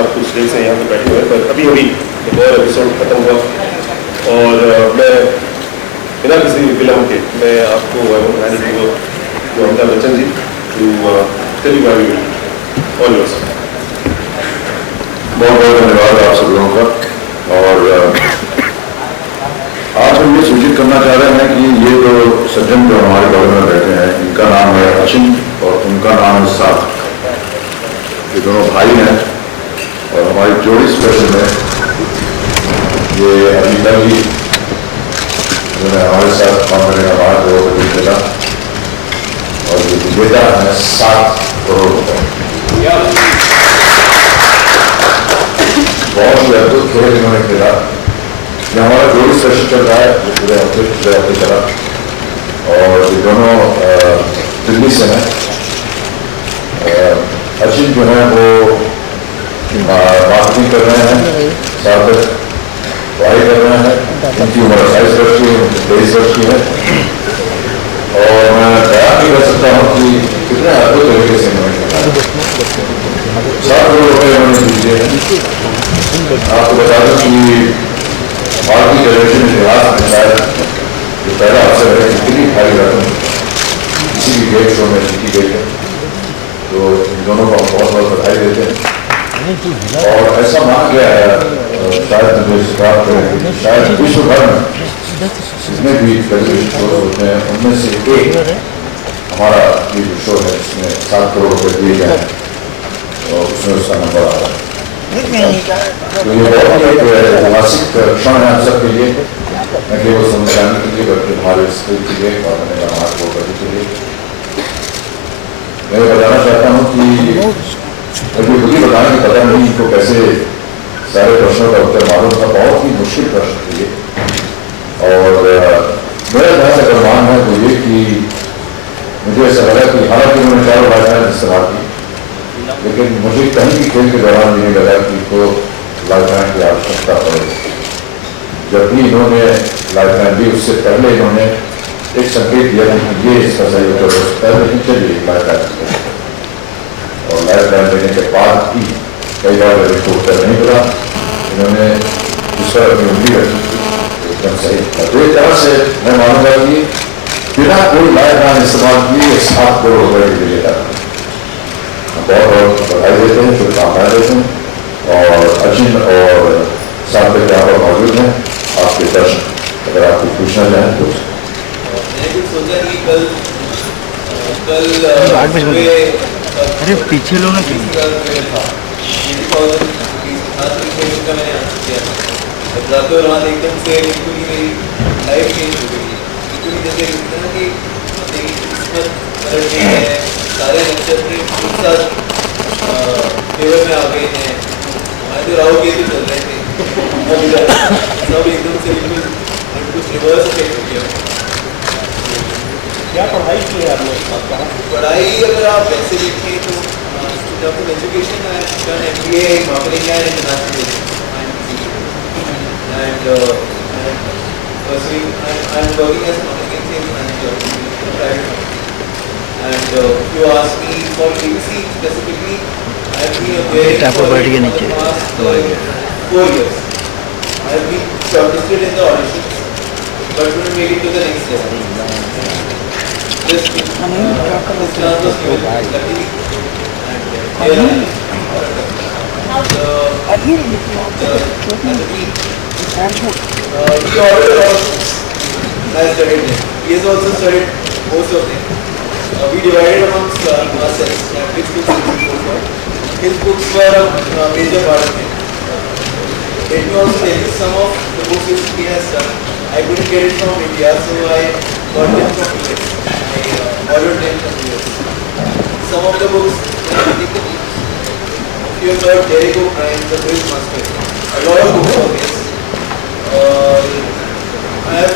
साहब कुछ देर से यहाँ पे बैठे हुए हैं, पर अभी अभी एक और एपिसोड खत्म हुआ और मैं बिना किसी विलम्ब के मैं आपको जो Amitabh Bachchan ji to tell you why all yours. बहुत बहुत धन्यवाद आप सब लोगों का। और आज हम ये सूचित करना चाह रहे हैं कि ये जो सज्जन जो हमारे बगल में बैठे हैं, इनका नाम है अचिन और उनका नाम है साथ। ये दोनों भाई हैं और हमारी जोड़ी स्पेशल में ये अभी कल ही उन्होंने हमारे साथ काम करने का बात हो मिला और ये विजेता है 7 करोड़ रुपए। बहुत ही अद्भुत खेल इन्होंने खेला। ये हमारा जोड़ी सेशन चल रहा है जो पूरे हफ्ते चला और ये दोनों दिल्ली से हैं। अचिन जो है वो मार्केटिंग कर रहे हैं, साथ पढ़ाई कर रहे हैं। उनकी उम्र 28 वर्ष की, 23 वर्ष की है और मैं बयान नहीं कर सकता हूँ कि कितने अद्भुत तरीके से इन्होंने खेला। 7 करोड़ रुपये इन्होंने जीते हैं। आपको बता दूं कि भारतीय टेलीविजन इतिहास में शायद जो पहला अवसर है इतनी भारी रकम किसी भी गेम शो में जीती गई है, तो इन दोनों को हम बहुत बहुत बधाई देते हैं। और ऐसा माना गया है शायद मुझे इस बात करें शायद विश्व भर में जितने भी टेलीविजन शो होते हैं उनमें से एक हमारा ये जो शो है जिसमें 7 करोड़ रुपये दिए गए हैं और उसमें उसका नंबर आ रहा है। तो ये बहुत ही एक ऐतिहासिक क्षण है हम सबके लिए, न केवल संविधान के लिए बल्कि हमारे स्कूल के लिए और हमारे वोटर के लिए। मैं बताना चाहता हूँ कि मुझे खुद ही बताना कि पता नहीं इनको कैसे सारे प्रश्नों का उत्तर मालूम था। बहुत ही मुश्किल प्रश्न थे ये और मेरा जहाँ तक अनुमान है वो ये कि मुझे ऐसा लगा कि हालांकि उन्होंने 4 लाइफलाइन इस्तेमाल की, लेकिन मुझे कहीं भी खेल के दौरान नहीं लगा कि इनको लाइफलाइन की आवश्यकता पड़ेगी। जब भी इन्होंने लाइफलाइन दी उससे पहले इन्होंने एक संकेत दिया कि ये इसका सही उत्तर हो सकता है, लेकिन चलिए लाइफलाइन और लाइफलाइन देने के बाद भी कई बार जब इसको उत्तर नहीं मिला इन्होंने जिस पर अपनी उंगली रखी एकदम सही था। तो एक तरह से मैं मानूंगा कि बिना कोई लाइफलाइन इस्तेमाल किए 7 करोड़ रुपये के लिए था। बहुत बहुत बधाई देते हैं, शुभकामनाएं देते हैं और अचिन और साथ में यहाँ पर मौजूद हैं। आपके प्रश्न अगर आप कुछ पूछना चाहें तो अरे पीछे लो ना एकदम से बिल्कुल ही मेरी लाइफ चेंज हो गई। बिल्कुल जैसे कि सारे नक्षत्र एक साथ फेवर में आ गए हैं। हमारे जो राहु केतु चल रहे थे सब एकदम से बिल्कुल कुछ रिवर्स इफेक्ट हो गया। क्या पढ़ाई की है आपने? पढ़ाई अगर आप वैसे देखें तो education MBA marketing and international and pursuing I'm working as a marketing sales manager in a private company. And if you ask me for ABC specifically, I have been appearing for the past 4 years. I have been shortlisted in the auditions, but couldn't make it to the next level. This chance was given luckily, and here we ordered all I studied them. He has also studied most of them. We divided amongst ourselves which books we should go for. His books were a major part of it. Let me also tell you some of the books which he has done. I couldn't get it from India, so I got them from US. I ordered them from US. Some of the books, you have heard Derek O'Brien, The Quiz Master. A lot of books of his. I have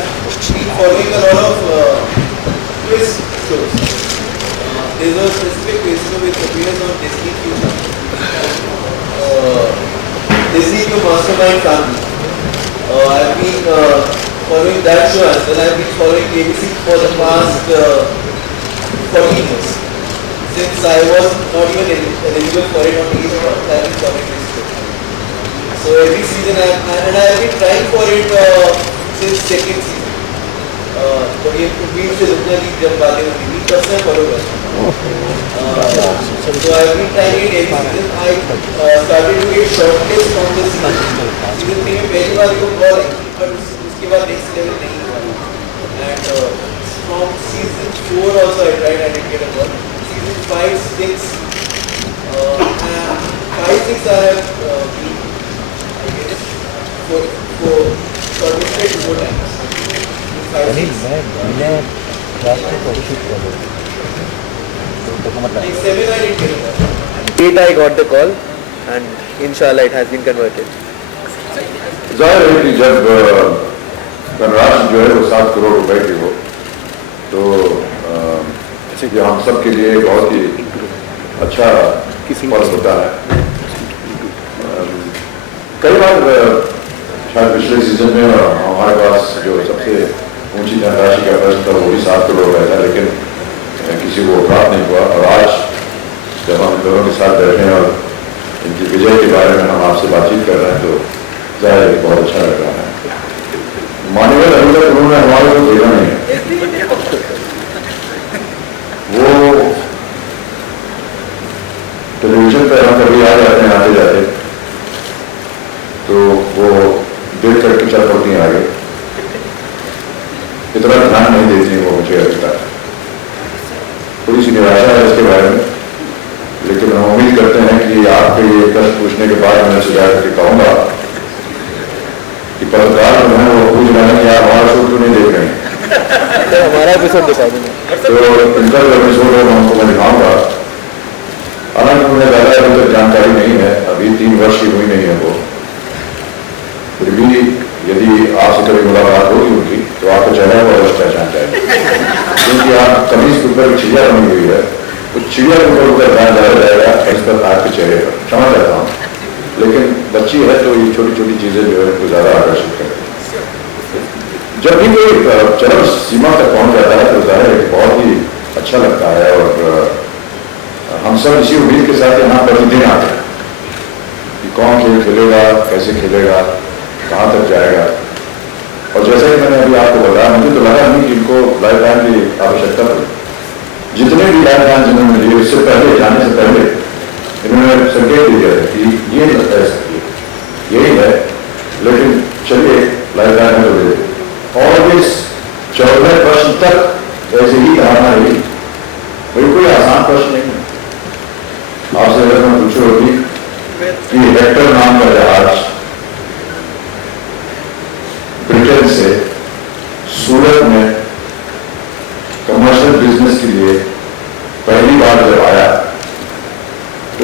been following a lot of quiz shows. There's a specific quiz show which appears on Disney Future. Disney to Mastermind Family. I have been following that show as well. I have been following ABC for the past 14 years. Since I was not even eligible for it on TV, I have been following this show. So every season I have been trying for it since second season. तो ये वीर से जितना भी जब बातें होती थी तब से फॉलो करता हूँ. So I have been trying it every season. I started to get shortlist from the season. Season 3 में पहली बार को कॉल आई पर उसके बाद next level नहीं हुआ. And from season 4 also I tried and didn't get a call. Season 5, 6, 5, 6 I have been, I guess, for shortlisted 4 times. 5, 6. Like 7 I didn't get a call. 8 I got the call and inshallah it has been converted. जाहिर है कि जब धनराशि जो है वो 7 करोड़ रुपए की हो तो ये हम सब के लिए बहुत ही अच्छा पल होता है. कई बार शायद पिछले सीजन में हमारे पास जो सबसे ऊंची धनराशि का प्रश्न था वो भी 7 करोड़ का था, लेकिन किसी को प्राप्त नहीं हुआ. और आज जब हम दोनों के साथ बैठे हैं और इनकी विजय के बारे में हम आपसे बातचीत कर रहे हैं तो जाहिर है बहुत अच्छा लग रहा है. मान्यवर अभी तक उन्होंने हमारे को देखा नहीं है. वो टेलीविजन पर हम कभी आ जाते हैं आते जाते तो वो देख करके चल पड़ती हैं आगे. इतना ध्यान नहीं देती वो मुझे लगता है. थोड़ी सी निराशा है इसके बारे में, लेकिन हम उम्मीद करते हैं कि आपके ये प्रश्न पूछने के बाद मैं सुझाव करके कहूँगा कि पत्रकार जो है वो पूछ रहे हैं कि आप हमारा शो क्यों नहीं देख रहे हैं. तो हमारा एपिसोड दिखा देंगे. तो इनका जो एपिसोड है मैं उनको मैं दिखाऊंगा. हालांकि उन्हें ज़्यादा अभी तक जानकारी नहीं है, अभी 3 वर्ष की हुई नहीं है वो. फिर भी यदि आपसे कभी मुलाकात होगी उनकी तो आपको चेहरा को अलग पहचान जाएगी, क्योंकि आप कमीज के ऊपर चिड़िया बनी हुई है. तो चिड़िया के ऊपर ध्यान जाया जाएगा इस पर आपके चेहरे पर. क्षमा चाहता हूँ, लेकिन बच्ची है तो ये छोटी छोटी चीज़ें जो है उनको ज़्यादा आकर्षित करें. जब भी कोई चरम सीमा तक पहुँच जाता है तो ज़ाहिर है बहुत ही अच्छा लगता है. और हम सब इसी उम्मीद के साथ यहाँ प्रतिदिन आते हैं कि कौन खेल खेलेगा, कैसे खेलेगा, कहाँ तक जाएगा. और जैसा कि मैंने अभी आपको बताया, मुझे तो लगा नहीं कि इनको लाइफ लाइन की आवश्यकता पड़ी. जितने भी लाइफ लाइन जिन्होंने लिए इससे पहले जाने से पहले इन्होंने संकेत दिया है कि ये लगता है सकती है, यही है, लेकिन चलिए लाइफ लाइन में तो दे. और इस 14 प्रश्न तक ऐसे ही धारणा रही. बिल्कुल आसान प्रश्न नहीं है. आपसे अगर मैं पूछो कि हेक्टर नाम का जहाज ब्रिटेन से सूरत में कमर्शियल बिजनेस के लिए पहली बार जब आया,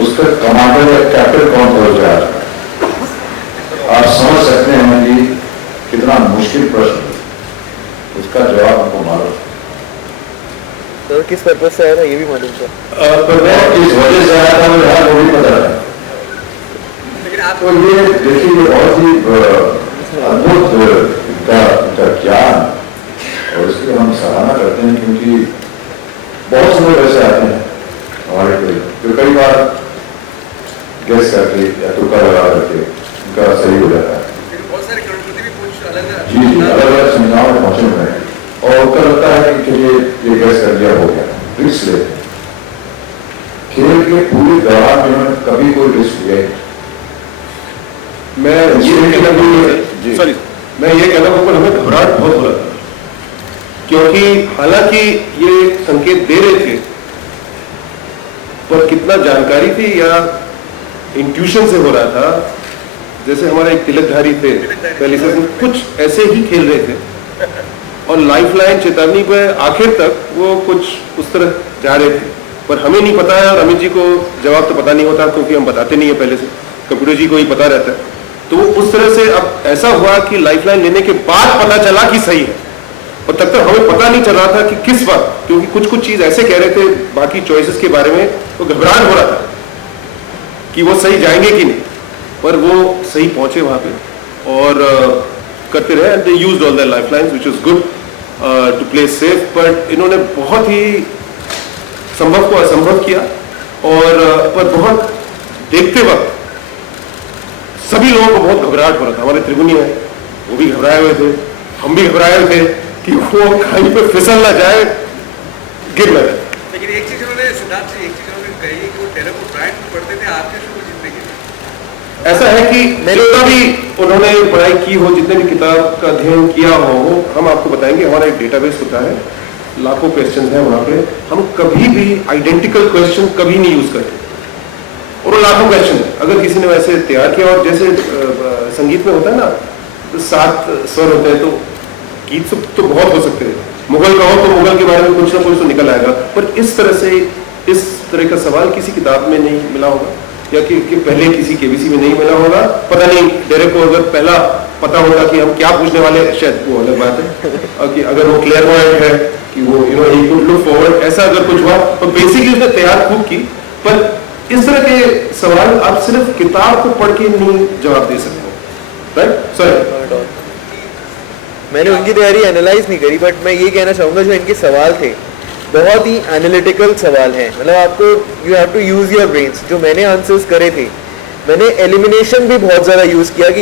उसका कमांडर या कैप्टन कौन था उस जहाज में? आप समझ सकते हैं कि कितना मुश्किल प्रश्न है. उसका जवाब हमको मालूम. तो किस पर्पज से आया था ये भी मालूम था. किस वजह से आया था वो भी पता है. तो ये देखिए बहुत ही अद्भुत का ज्ञान और इसकी हम सराहना करते हैं, क्योंकि बहुत से लोग ऐसे आते हैं हमारे को जो कई बार गैस करके या तुक्का लगा करके उनका सही हो जाता है. जी अलग अलग संख्याओं में पहुंचे हुए हैं और उनका लगता है कि चलिए ये गैस कर दिया हो गया. रिस्क लेते हैं. खेल के पूरे दौरान में कभी कोई रिस्क लिया. मैं ये कहना हूँ हमें घबराहट बहुत हो रहा था, क्योंकि हालांकि ये संकेत दे रहे थे पर कितना जानकारी थी या इंट्यूशन से हो रहा था. जैसे हमारे एक तिलकधारी थे पहले से कुछ ऐसे ही खेल रहे थे और लाइफ लाइन चेतावनी पे आखिर तक वो कुछ उस तरह जा रहे थे, पर हमें नहीं पता है और अमित जी को जवाब तो पता नहीं होता क्योंकि हम बताते नहीं है पहले से. कंप्यूटर जी को ही पता रहता है. तो उस तरह से अब ऐसा हुआ कि लाइफ लाइन लेने के बाद पता चला कि सही है, और तब तक हमें पता नहीं चल रहा था कि किस वक्त, क्योंकि कुछ कुछ चीज ऐसे कह रहे थे बाकी चॉइसेस के बारे में, तो घबराहट हो रहा था कि वो सही जाएंगे कि नहीं, पर वो सही पहुंचे वहां पे और करते रहे. And they used all their lifelines which is good to play safe. But इन्होंने बहुत ही संभव को असंभव किया और पर बहुत देखते वक्त सभी लोगों को बहुत घबराहट हो रहा था। हमारे त्रिगुनी है, वो भी घबराए हुए थे, हम भी घबराए हुए थे कि वो खाई पे फिसल ना जाए, गिर ना जाए। लेकिन एक चीज उन्होंने सिद्धार्थ जी, एक चीज उन्होंने कही कि वो डेरेक ओब्रायन को पढ़ते थे आपके शो को जीतने के लिए। ऐसा है कि जितना भी उन्होंने पढ़ाई की हो, जितने भी किताब का अध्ययन किया हो, वो हम आपको बताएंगे। हमारा एक डेटाबेस होता है, लाखों क्वेश्चन हैं वहां पे, हम कभी भी आइडेंटिकल क्वेश्चन कभी नहीं यूज करते, और वो लाखों क्वेश्चन अगर किसी ने वैसे तैयार किया। और जैसे संगीत में होता है ना, तो 7 स्वर होते हैं, तो गीत तो बहुत हो सकते हैं। मुगल का हो तो मुगल के बारे में कुछ ना कुछ तो निकल आएगा, पर इस तरह से इस तरह का सवाल किसी किताब में नहीं मिला होगा, या कि पहले किसी केबीसी में नहीं मिला होगा। पता नहीं डेरेक को अगर पहला पता होगा कि हम क्या पूछने वाले हैं, शायद वो अलग बात है। और कि अगर वो क्लेयरवॉयंट है कि वो ही कुड लुक फॉरवर्ड, ऐसा अगर कुछ हुआ, और बेसिकली उसने तैयार खूब की। पर इस तरह के सवाल आप सिर्फ किताब को पढ़ के नहीं जवाब दे सकते, राइट? सॉरी, मैंने उनकी तैयारी एनालाइज नहीं करी, बट मैं ये कहना चाहूँगा जो इनके सवाल थे बहुत ही एनालिटिकल सवाल हैं। मतलब आपको you have to use your brains. जो मैंने आंसर्स करे थे, मैंने एलिमिनेशन भी बहुत ज़्यादा यूज़ किया कि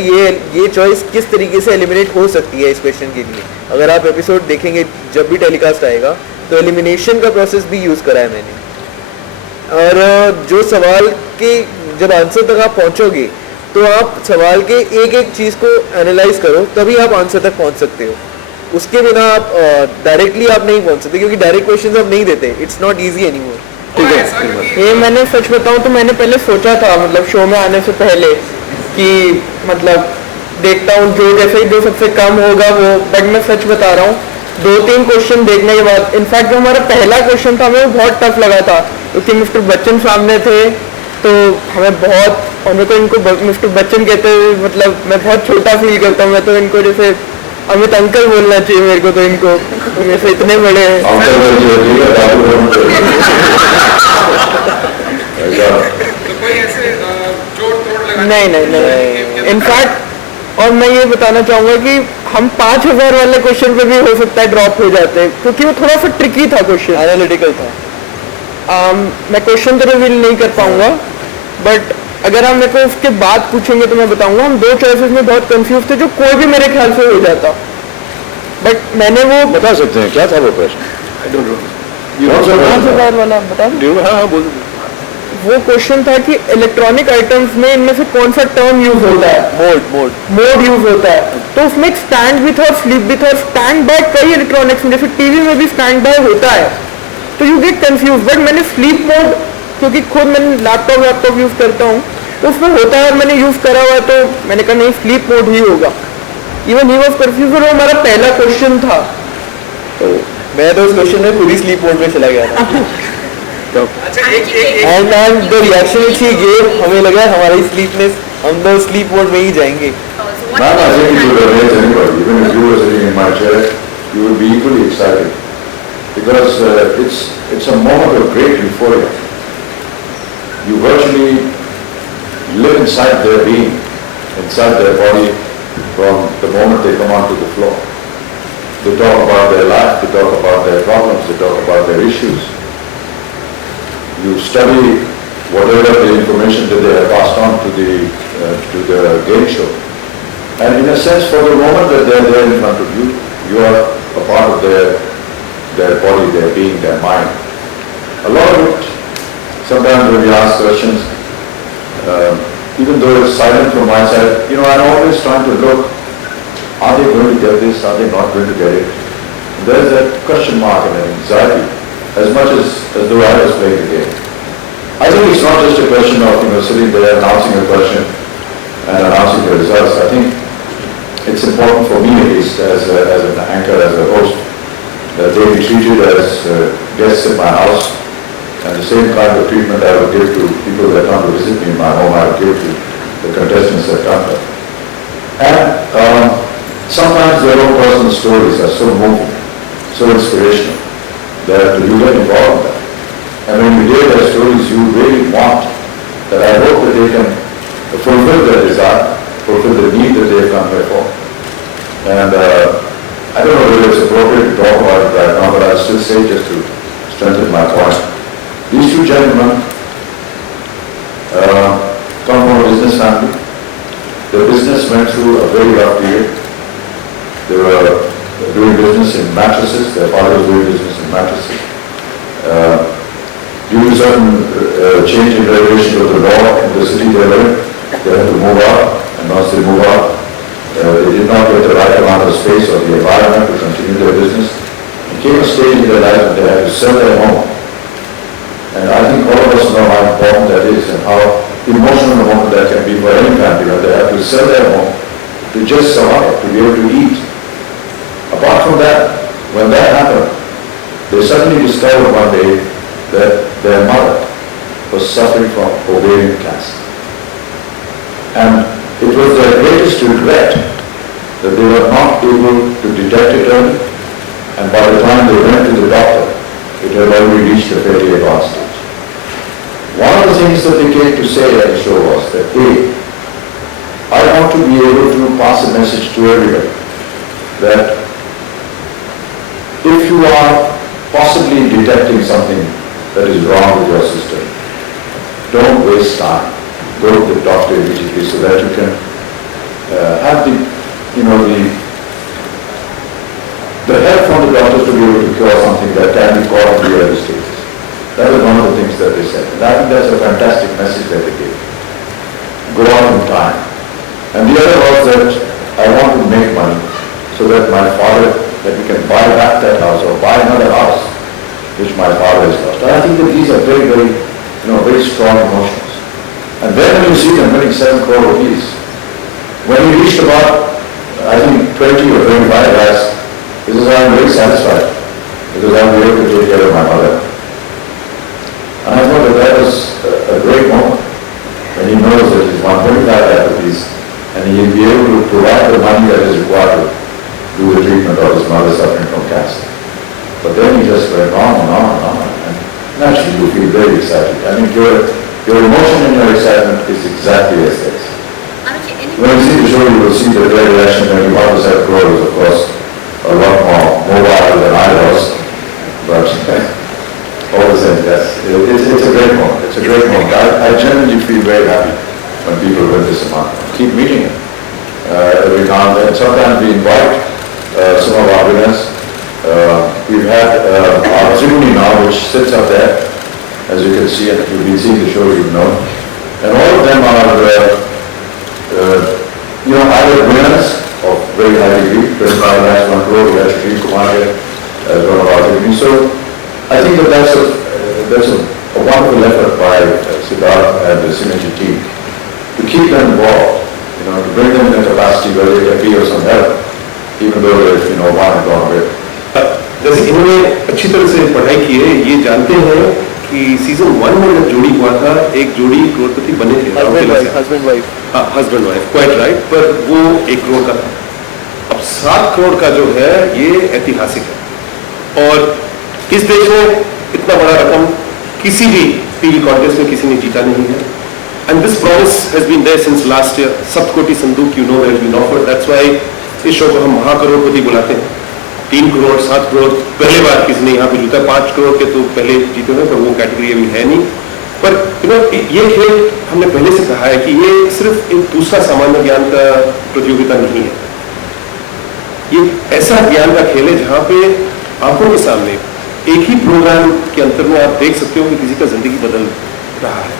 ये चॉइस किस तरीके से एलिमिनेट हो सकती है इस क्वेश्चन के लिए। अगर आप एपिसोड देखेंगे जब भी टेलीकास्ट आएगा, तो एलिमिनेशन का प्रोसेस भी यूज़ करा है मैंने। और जो सवाल के जब आंसर तक आप पहुँचोगे, तो आप सवाल के एक एक चीज़ को एनालाइज करो, तभी आप आंसर तक पहुँच सकते हो। उसके बिना आप डायरेक्टली आप नहीं पहुँच सकते, क्योंकि डायरेक्ट क्वेश्चन आप नहीं देते। It's not easy anymore. ठीक है, ये मैंने सच बताऊं तो मैंने पहले सोचा था, मतलब शो में आने से पहले, कि मतलब देखता हूँ जो सबसे कम होगा वो, बट मैं सच बता रहा हूँ 2-3 क्वेश्चन देखने के बाद, इनफैक्ट जो हमारा पहला क्वेश्चन था हमें वो बहुत टफ लगा था, क्योंकि मिस्टर बच्चन सामने थे, तो हमें बहुत, और मेरे को इनको मिस्टर बच्चन कहते हुए मतलब मैं बहुत छोटा फील करता हूँ। मैं तो इनको जैसे अमित अंकल बोलना चाहिए मेरे को, तो इनको मेरे से इतने बड़े हैं। तो कोई ऐसे जोड़ तोड़ लगा नहीं। इनफैक्ट और मैं ये बताना चाहूँगा कि हम 5000 वाले क्वेश्चन पे भी हो सकता है ड्रॉप हो जाते हैं, क्योंकि वो थोड़ा सा ट्रिकी था क्वेश्चन, एनालिटिकल था। मैं क्वेश्चन तो रिवील नहीं कर पाऊंगा, बट अगर आप मेरे को उसके बाद पूछेंगे तो मैं बताऊंगा। हम 2 चॉइसेस में बहुत कंफ्यूज थे, जो कोई भी मेरे ख्याल से हो जाता, बट मैंने वो बता सकते हैं क्या था वो प्रश्न? I don't know. 5000 वाला बता दूं? हाँ, बोल। वो क्वेश्चन था कि इलेक्ट्रॉनिक आइटम्स में इनमें से कौन सा टर्म यूज होता है? मोड यूज होता है। तो उसमें एक स्टैंड भी था और स्लीप भी था, और स्टैंड बाय कई इलेक्ट्रॉनिक्स में, जैसे टीवी में भी स्टैंड बाय होता है, तो यू गेट कंफ्यूज। बट मैंने स्लीप मोड, क्योंकि खुद मैंने लैपटॉप यूज करता हूँ, तो उसमें होता है और मैंने यूज करा हुआ, तो मैंने कहा नहीं स्लीप मोड ही होगा। इवन ही वॉज कंफ्यूज, और वो हमारा पहला क्वेश्चन था। तो मैं तो उस क्वेश्चन में पूरी स्लीप मोड में चला गया था। अच्छा, एक and the reaction which he gave, हमें लगा हमारी स्लीपनेस, हम तो स्लीप मोड में ही जाएंगे। Ma'am, I think it would amaze anybody. Even if you were sitting in my chair, you would be equally excited. Because it's a moment of great euphoria. You virtually live inside their being, inside their body, from the moment they come onto the floor. They talk about their life, they talk about their problems, they talk about their issues. You study whatever the information that they have passed on to the game show. And in a sense, for the moment that they are there in front of you, you are a part of their body, their being, their mind. A lot of it, sometimes when we ask questions, even though it's silent from my side, I'm always trying to look, are they going to get this, are they not going to get it? And there's a question mark and an anxiety, as much as though I was playing the game. I think it's not just a question of sitting there announcing a question and announcing the results. I think it's important for me, at least, as an anchor, as a host, that they be treated as guests in my house, and the same kind of treatment I would give to people that come to visit me in my home, I would give to the contestants that come here. And sometimes their own personal stories are so moving, so inspirational, that you get involved in that. And when you hear their stories, you really want that. I hope that they can fulfill their desire, fulfill the need that they have come here for. And I don't know whether it's appropriate to talk about it right now, but I'll still say, just to strengthen my point, these two gentlemen come from a business family. The business went through a very rough period. They were doing business in mattresses. Their father was doing business in mattresses. Due to certain change in regulations of the law in the city they were in, they had to move out. And once they move out, they did not get the right amount of space or the environment to continue their business. It came a stage in their life that they had to sell their home. And I think all of us know how important that is and how emotional a moment that can be for any family, where they have to sell their home to just survive, to be able to eat. Apart from that, when that happened, they suddenly discovered one day that their mother was suffering from ovarian cancer. And it was their greatest regret that they were not able to detect it early, and by the time they went to the doctor, it had already reached a fairly advanced stage. One of the things that they came to say at the show was that, hey, I want to be able to pass a message to everybody that if you are possibly detecting something that is wrong with your system, don't waste time. Go to the doctor immediately so that you can have the help from the doctors to be able to cure something that can be caught in the early stages. That is one of the things that they said. And I think that's a fantastic message that they gave. Go out in time. And the other was that I want to make money so that my father, that we can buy back that house or buy another house which my father has lost. And I think that these are very, very, very strong emotions. And then when you see them winning 7 crore rupees, when he reached about, I think 20 or 25 lakhs, he says, I'm very satisfied because I'm able to take care of my mother. And I thought that was a great moment when he knows that he's won 25 lakh rupees and he'll be able to provide the money that is required to do the treatment of his mother suffering from cancer. But then he just went on and on and on. And naturally you feel very excited. I mean, your emotion and your excitement is exactly as this. When you see the show, you will see the great reaction when you want to set crores, of course, a lot more mobile than I was. But all the same, yes, it's a great moment. It's a great moment. I genuinely feel very happy when people win this amount. Keep meeting them every now and then. Sometimes we invite some of our winners. We've had our Tribune now, which sits up there, as you can see, and if you've been seeing the show, you've known. And all of them are, either winners of very high degree, 25 lakhs, 1 crore, we had Sri Kumar here as one of our Tribune. So I think that that's a wonderful effort by Siddharth and the Synergy team to keep them involved, to bring them in a capacity where they can be of some help, even though they've, one had gone away. जैसे इन्होंने अच्छी तरह से पढ़ाई की है, ये जानते हैं कि सीजन 1 में जब जोड़ी हुआ था, एक जोड़ी करोड़पति बने थे, हस्बैंड वाइफ, हाँ हस्बैंड वाइफ, क्वाइट राइट, पर वो 1 करोड़ का था। अब 7 करोड़ का जो है ये ऐतिहासिक है और इस देश में इतना बड़ा रकम किसी भी टीवी कॉन्टेस्ट में किसी ने जीता नहीं है। And this promise has been there since last year. सप्तकोटि संदूक has been offered, that's why इस शो को हम महाकरोड़पति बुलाते हैं। 3 करोड़ 7 करोड़ पहले बार किसी ने यहाँ पे जीता, 5 करोड़ के तो पहले जीते हुए, पर वो कैटेगरी अभी है नहीं। पर ये खेल हमने पहले से कहा है कि ये सिर्फ एक दूसरा सामान्य ज्ञान का प्रतियोगिता नहीं है, ये ऐसा ज्ञान का खेल है जहाँ पे आंखों के सामने एक ही प्रोग्राम के अंतर में आप देख सकते हो कि किसी का जिंदगी बदल रहा है।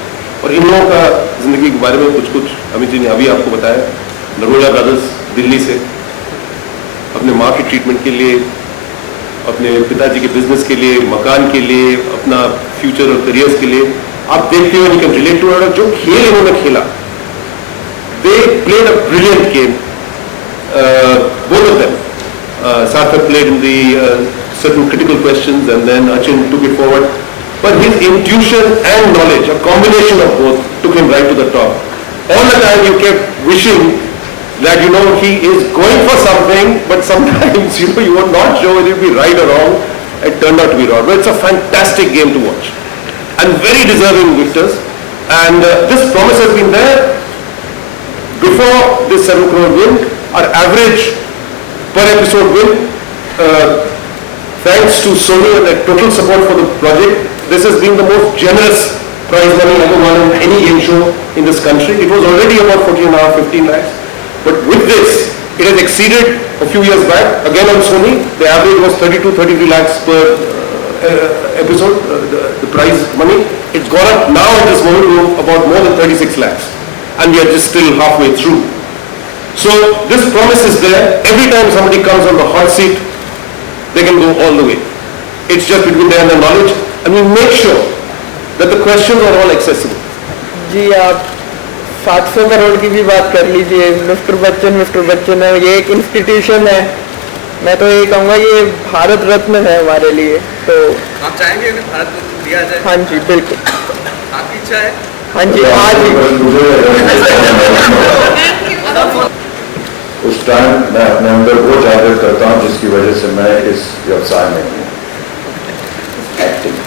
और इन लोगों का जिंदगी के बारे में कुछ अमित जी ने अभी आपको बताया। नरोजा ब्रदर्स दिल्ली से अपने माँ की ट्रीटमेंट के लिए, अपने पिताजी के बिजनेस के लिए, मकान के लिए, अपना फ्यूचर और करियर्स के लिए, आप देखते हो यू कैन रिलेट टू। जो खेल इन्होंने खेला, they played a brilliant game, both of them. Sarthak played in the certain critical questions and then Achin took it forward, but his intuition and knowledge, a combination of both, took him right to the top. All the time you kept wishing that he is going for something, but sometimes you were not sure whether it would be right or wrong. It turned out to be wrong. But it's a fantastic game to watch and very deserving victors. And this promise has been there before this 7 crore win. Our average per episode win, thanks to Sony and their total support for the project, this has been the most generous prize money ever won in any game show in this country. It was already about 14.5, 15 lakhs. But with this, it has exceeded a few years back. Again on Sony, the average was 32, 33 lakhs per episode, the prize money. It's gone up now at this moment to about more than 36 lakhs. And we are just still halfway through. So this promise is there. Every time somebody comes on the hot seat, they can go all the way. It's just between their and their knowledge. And we make sure that the questions are all accessible. जी आप 700 करोड़ की भी बात कर लीजिए, mister Bachchan है, ये एक institution है। मैं तो ये कहूँगा ये भारत रत्न है हमारे लिए। तो आप चाहेंगे कि भारत रत्न दिया जाए? हाँ जी बिल्कुल, आपकी इच्छा है? हाँ जी आज ही। उस टाइम मैं अपने अंदर वो जागृत करता हूँ जिसकी वजह से मैं इस व्यवसाय में हूँ, एक्टिंग।